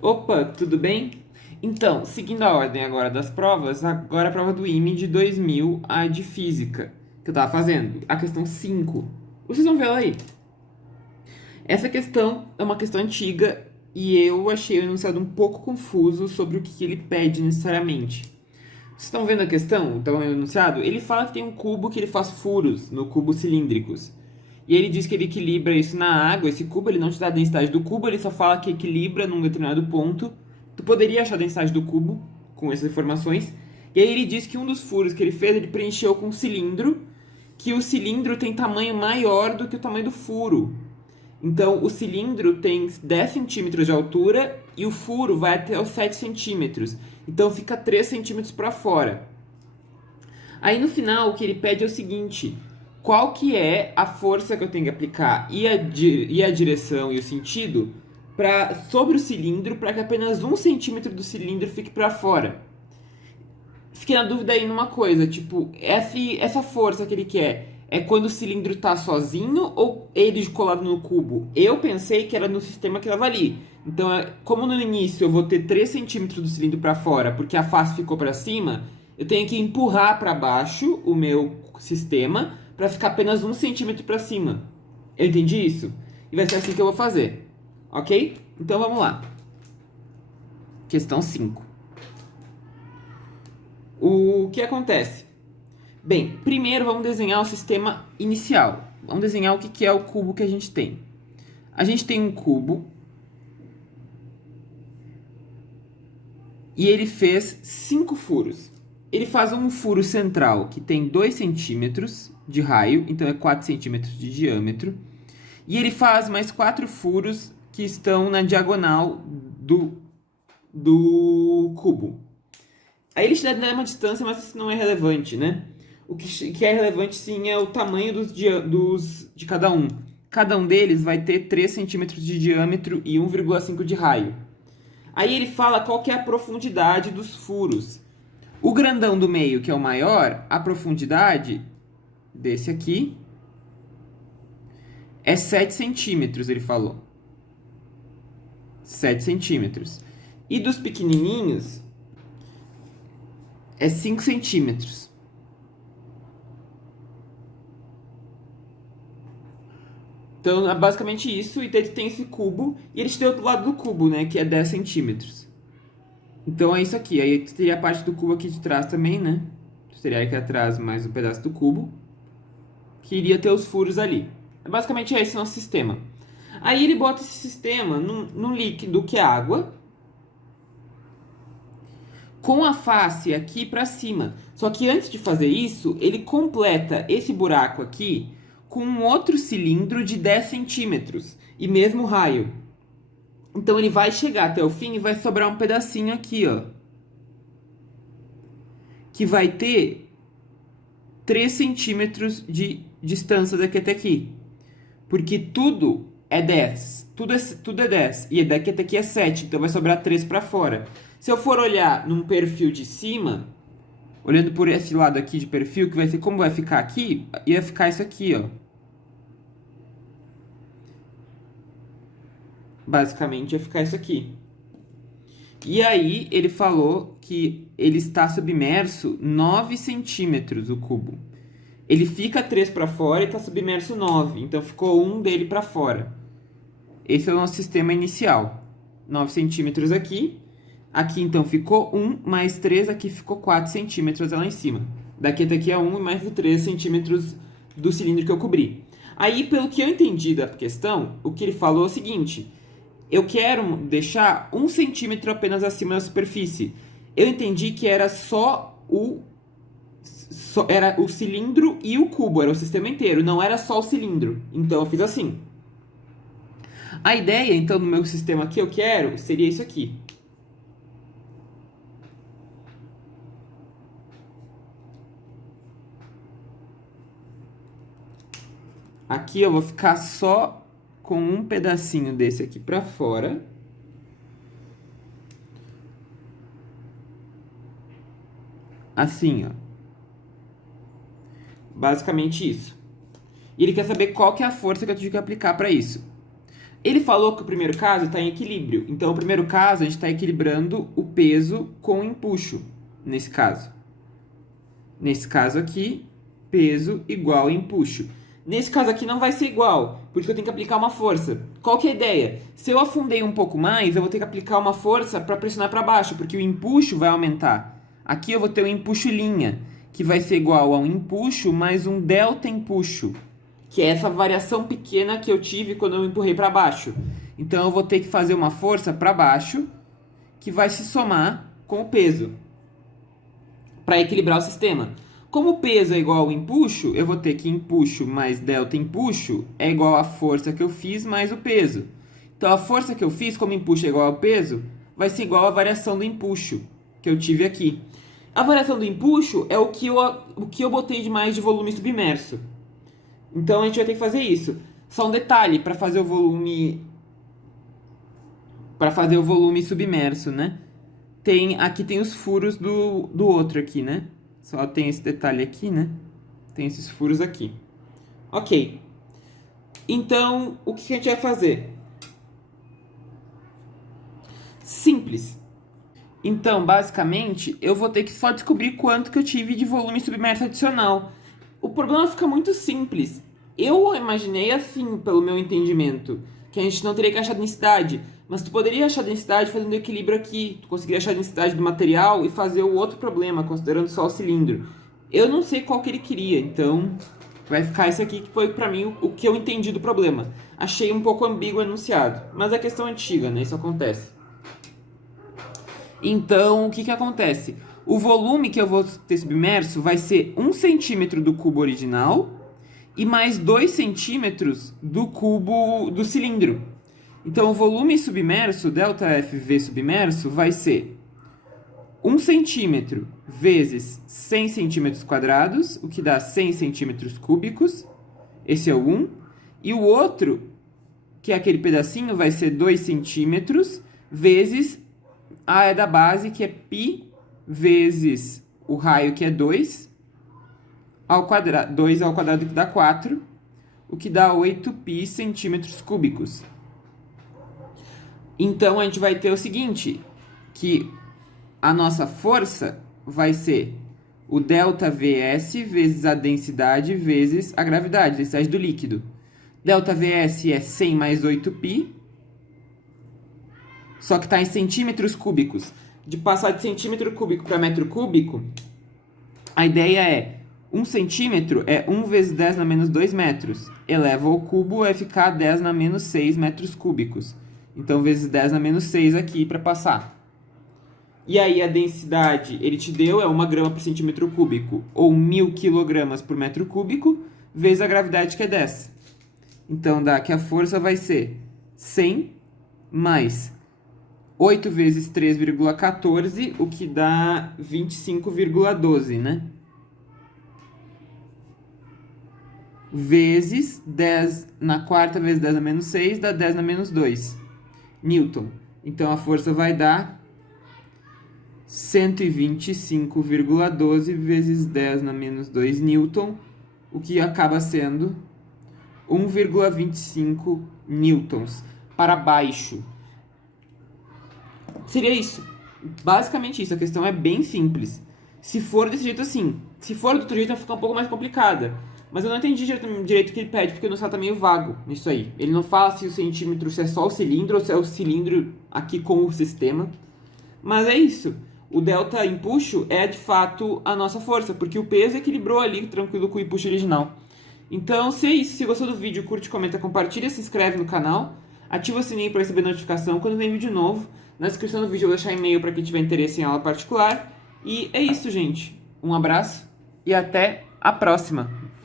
Opa, tudo bem? Então, seguindo a ordem agora das provas, agora a prova do IME de 2000, a de Física, que eu tava fazendo, a questão 5. Vocês vão ver ela aí. Essa questão é uma questão antiga e eu achei o enunciado um pouco confuso sobre o que ele pede necessariamente. Vocês estão vendo a questão? Estão vendo o enunciado? Ele fala que tem um cubo que ele faz furos no cubo cilíndricos. E ele diz que ele equilibra isso na água, esse cubo, ele não te dá a densidade do cubo, ele só fala que equilibra num determinado ponto. Tu poderia achar a densidade do cubo com essas informações. E aí ele diz que um dos furos que ele fez, ele preencheu com um cilindro, que o cilindro tem tamanho maior do que o tamanho do furo. Então, o cilindro tem 10 centímetros de altura e o furo vai até os 7 centímetros. Então, fica 3 centímetros para fora. Aí, no final, o que ele pede é o seguinte: qual que é a força que eu tenho que aplicar e a direção e o sentido sobre o cilindro para que apenas 1 centímetro do cilindro fique para fora? Fiquei na dúvida aí numa coisa, tipo, essa força que ele quer é quando o cilindro tá sozinho ou ele colado no cubo? Eu pensei que era no sistema que tava ali. Então, como no início eu vou ter 3 centímetros do cilindro para fora, porque a face ficou para cima, eu tenho que empurrar para baixo o meu sistema para ficar apenas 1 centímetro para cima. Eu entendi isso? E vai ser assim que eu vou fazer. Ok? Então vamos lá. Questão 5. O que acontece? Bem, primeiro vamos desenhar o sistema inicial. Vamos desenhar o que é o cubo que a gente tem. A gente tem um cubo e ele fez 5 furos. Ele faz um furo central que tem 2 centímetros de raio, então é 4 centímetros de diâmetro. E ele faz mais 4 furos que estão na diagonal do cubo. Aí ele te dá uma distância, mas isso não é relevante, né? O que é relevante sim é o tamanho de cada um. Cada um deles vai ter 3 centímetros de diâmetro e 1,5 de raio. Aí ele fala qual que é a profundidade dos furos. O grandão do meio, que é o maior, a profundidade desse aqui é 7 centímetros, ele falou. 7 centímetros. E dos pequenininhos é 5 centímetros. Então, é basicamente isso. E ele tem esse cubo. E ele te tem outro lado do cubo, né? Que é 10 centímetros. Então, é isso aqui. Aí teria a parte do cubo aqui de trás também, né? Teria aqui atrás mais um pedaço do cubo. Que iria ter os furos ali. Basicamente é esse nosso sistema. Aí ele bota esse sistema num líquido que é água. Com a face aqui para cima. Só que antes de fazer isso, ele completa esse buraco aqui com um outro cilindro de 10 centímetros e mesmo raio. Então ele vai chegar até o fim e vai sobrar um pedacinho aqui, ó. Que vai ter 3 centímetros de distância daqui até aqui. Porque tudo é 10. Tudo é 10. E daqui até aqui é 7. Então vai sobrar 3 para fora. Se eu for olhar num perfil de cima, olhando por esse lado aqui de perfil, que vai ser como vai ficar aqui, ia ficar isso aqui, ó. Basicamente ia ficar isso aqui. E aí ele falou que ele está submerso 9 centímetros o cubo. Ele fica 3 para fora e está submerso 9. Então ficou um dele para fora. Esse é o nosso sistema inicial. 9 centímetros aqui. Aqui então ficou 1 mais 3, aqui ficou 4 centímetros lá em cima. Daqui até aqui é 1 e mais 3 centímetros do cilindro que eu cobri. Aí, pelo que eu entendi da questão, o que ele falou é o seguinte: eu quero deixar 1 centímetro apenas acima da superfície. Eu entendi que era era o cilindro e o cubo, era o sistema inteiro, não era só o cilindro. Então eu fiz assim. A ideia, então, no meu sistema que eu quero seria isso aqui. Aqui eu vou ficar só com um pedacinho desse aqui para fora. Assim, ó. Basicamente isso. E ele quer saber qual que é a força que eu tive que aplicar para isso. Ele falou que o primeiro caso está em equilíbrio. Então, o primeiro caso, a gente está equilibrando o peso com o empuxo, nesse caso. Nesse caso aqui, peso igual a empuxo. Nesse caso aqui não vai ser igual, porque eu tenho que aplicar uma força. Qual que é a ideia? Se eu afundei um pouco mais, eu vou ter que aplicar uma força para pressionar para baixo, porque o empuxo vai aumentar. Aqui eu vou ter um empuxo linha, que vai ser igual a um empuxo mais um delta empuxo, que é essa variação pequena que eu tive quando eu empurrei para baixo. Então eu vou ter que fazer uma força para baixo, que vai se somar com o peso, para equilibrar o sistema. Como o peso é igual ao empuxo, eu vou ter que empuxo mais delta empuxo é igual à força que eu fiz mais o peso. Então a força que eu fiz, como empuxo é igual ao peso, vai ser igual à variação do empuxo que eu tive aqui. A variação do empuxo é o que eu botei de mais de volume submerso. Então a gente vai ter que fazer isso. Só um detalhe, para fazer o volume submerso, né? Aqui tem os furos do outro aqui, né? Só tem esse detalhe aqui, né? Tem esses furos aqui. Ok. Então, o que a gente vai fazer? Simples. Então, basicamente, eu vou ter que só descobrir quanto que eu tive de volume submerso adicional. O problema fica muito simples. Eu imaginei assim, pelo meu entendimento, que a gente não teria que achar densidade. Mas tu poderia achar densidade fazendo equilíbrio aqui. Tu conseguiria achar densidade do material e fazer o outro problema, considerando só o cilindro. Eu não sei qual que ele queria, então vai ficar esse aqui que foi pra mim o que eu entendi do problema. Achei um pouco ambíguo o enunciado, mas a questão é antiga, né? Isso acontece. Então, o que acontece? O volume que eu vou ter submerso vai ser 1 centímetro do cubo original e mais 2 centímetros do cubo do cilindro. Então, o volume submerso, ΔFV submerso, vai ser 1 centímetro vezes 100 centímetros quadrados, o que dá 100 centímetros cúbicos. Esse é o 1. E o outro, que é aquele pedacinho, vai ser 2 centímetros vezes a área da base, que é π, vezes o raio, que é 2 ao quadrado, 2 ao quadrado, que dá 4, o que dá 8π centímetros cúbicos. Então, a gente vai ter o seguinte, que a nossa força vai ser o ΔVS vezes a densidade vezes a gravidade, a densidade do líquido. ΔVS é 100 mais 8π, só que está em centímetros cúbicos. De passar de centímetro cúbico para metro cúbico, a ideia é 1 centímetro é 1 vezes 10 na menos 2 metros. Eleva ao cubo vai ficar 10 na menos 6 metros cúbicos. Então, vezes 10 na menos 6 aqui para passar. E aí, a densidade, ele te deu, é 1 grama por centímetro cúbico, ou 1000 quilogramas por metro cúbico, vezes a gravidade, que é 10. Então, dá que a força vai ser 100 mais 8 vezes 3,14, o que dá 25,12, né? Vezes 10 na quarta vezes 10 na menos 6, dá 10 na menos 2. Newton. Então, a força vai dar 125,12 vezes 10 na menos 2 Newton, o que acaba sendo 1,25 newtons para baixo. Seria isso. Basicamente isso. A questão é bem simples. Se for desse jeito assim. Se for do outro jeito, vai ficar um pouco mais complicada. Mas eu não entendi direito o que ele pede, porque o enunciado tá meio vago nisso aí. Ele não fala se o centímetro, se é só o cilindro ou se é o cilindro aqui com o sistema. Mas é isso. O delta empuxo é, de fato, a nossa força, porque o peso equilibrou ali, tranquilo, com o empuxo original. Então, se é isso. Se gostou do vídeo, curte, comenta, compartilha, se inscreve no canal. Ativa o sininho para receber notificação quando vem vídeo novo. Na descrição do vídeo eu vou deixar e-mail para quem tiver interesse em aula particular. E é isso, gente. Um abraço e até a próxima.